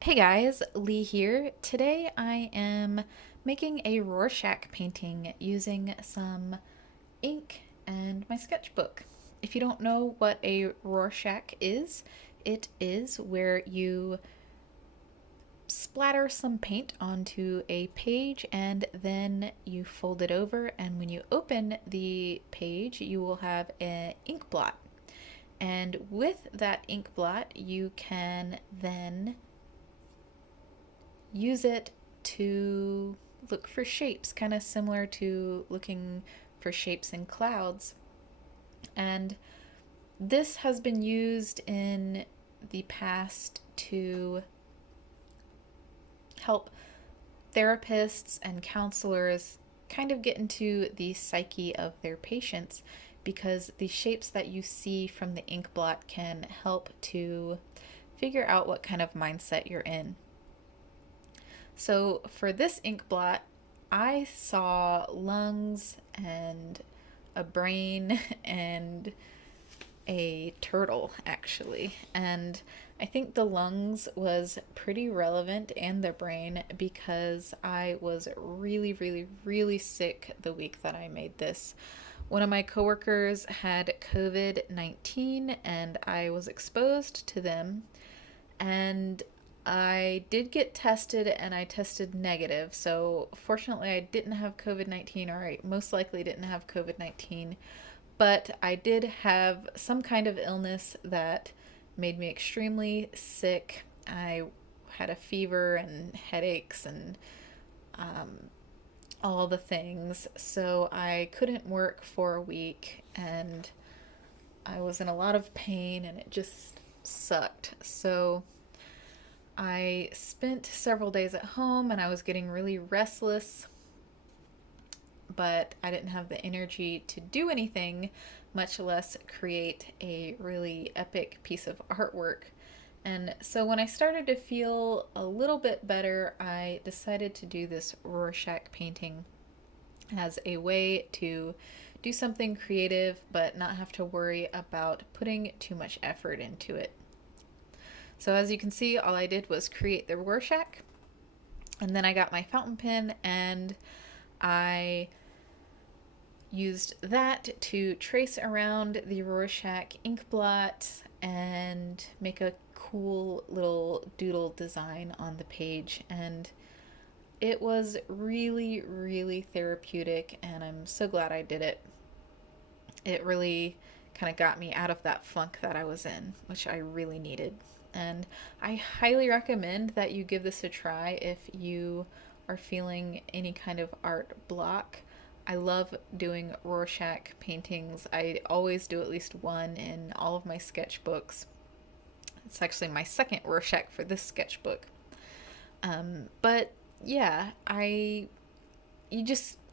Hey guys, Lee here. Today I am making a Rorschach painting using some ink and my sketchbook. If you don't know what a Rorschach is, it is where you splatter some paint onto a page and then you fold it over, and when you open the page you will have an ink blot. And with that ink blot you can then use it to look for shapes, kind of similar to looking for shapes in clouds. And this has been used in the past to help therapists and counselors kind of get into the psyche of their patients, because the shapes that you see from the ink blot can help to figure out what kind of mindset you're in. So for this ink blot, I saw lungs and a brain and a turtle actually. And I think the lungs was pretty relevant and the brain because I was really sick the week that I made this. One of my coworkers had COVID-19 and I was exposed to them, and I did get tested and I tested negative. So fortunately I didn't have COVID-19, or I most likely didn't have COVID-19, but I did have some kind of illness that made me extremely sick. I had a fever and headaches and all the things. So I couldn't work for a week and I was in a lot of pain and it just sucked. So I spent several days at home and I was getting really restless, but I didn't have the energy to do anything, much less create a really epic piece of artwork. And so when I started to feel a little bit better, I decided to do this Rorschach painting as a way to do something creative but not have to worry about putting too much effort into it. So as you can see, all I did was create the Rorschach, and then I got my fountain pen and I used that to trace around the Rorschach ink blot and make a cool little doodle design on the page. And it was really, really therapeutic, and I'm so glad I did it. It really kind of got me out of that funk that I was in, which I really needed. And I highly recommend that you give this a try if you are feeling any kind of art block. I love doing Rorschach paintings. I always do at least one in all of my sketchbooks. It's actually my second Rorschach for this sketchbook. But yeah, you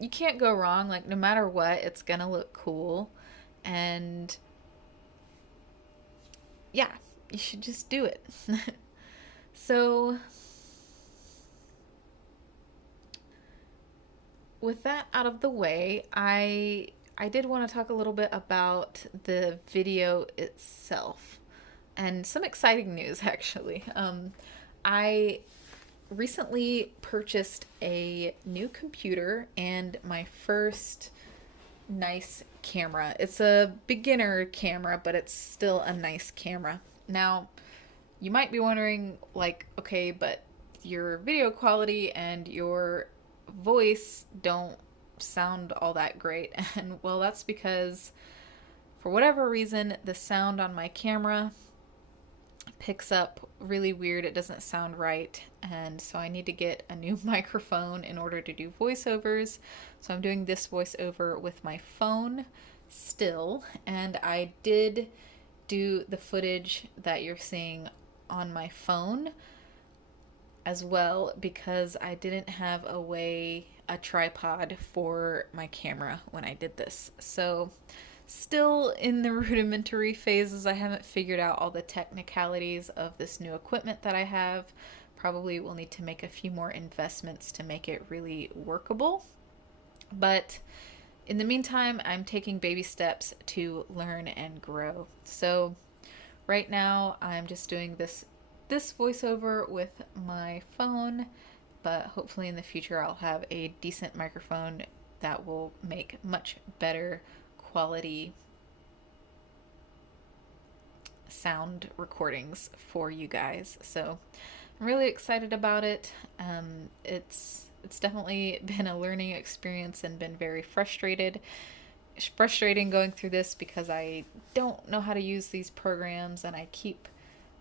can't go wrong. Like, no matter what, it's gonna look cool. And yeah, you should just do it. So with that out of the way, I did want to talk a little bit about the video itself and some exciting news actually. I recently purchased a new computer and my first nice camera. It's a beginner camera, but it's still a nice camera. Now, you might be wondering, like, okay, but your video quality and your voice don't sound all that great. And well, that's because for whatever reason, the sound on my camera picks up really weird. It doesn't sound right. And so I need to get a new microphone in order to do voiceovers. So I'm doing this voiceover with my phone still. And I did do the footage that you're seeing on my phone as well because I didn't have a tripod for my camera when I did this. So still in the rudimentary phases. I haven't figured out all the technicalities of this new equipment that I have. Probably will need to make a few more investments to make it really workable. But in the meantime, I'm taking baby steps to learn and grow. So right now I'm just doing this voiceover with my phone, but hopefully in the future I'll have a decent microphone that will make much better quality sound recordings for you guys. So I'm really excited about it. It's definitely been a learning experience and been very frustrating going through this because I don't know how to use these programs and I keep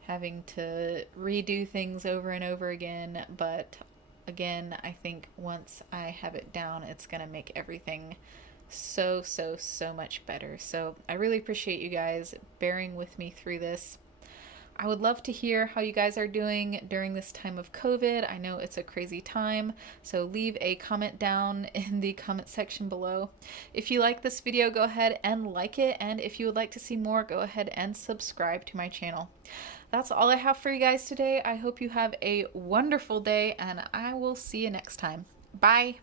having to redo things over and over again. But again, I think once I have it down, it's gonna make everything so much better. So I really appreciate you guys bearing with me through this. I would love to hear how you guys are doing during this time of COVID. I know it's a crazy time, so leave a comment down in the comment section below. If you like this video, go ahead and like it, and if you would like to see more, go ahead and subscribe to my channel. That's all I have for you guys today. I hope you have a wonderful day, and I will see you next time. Bye!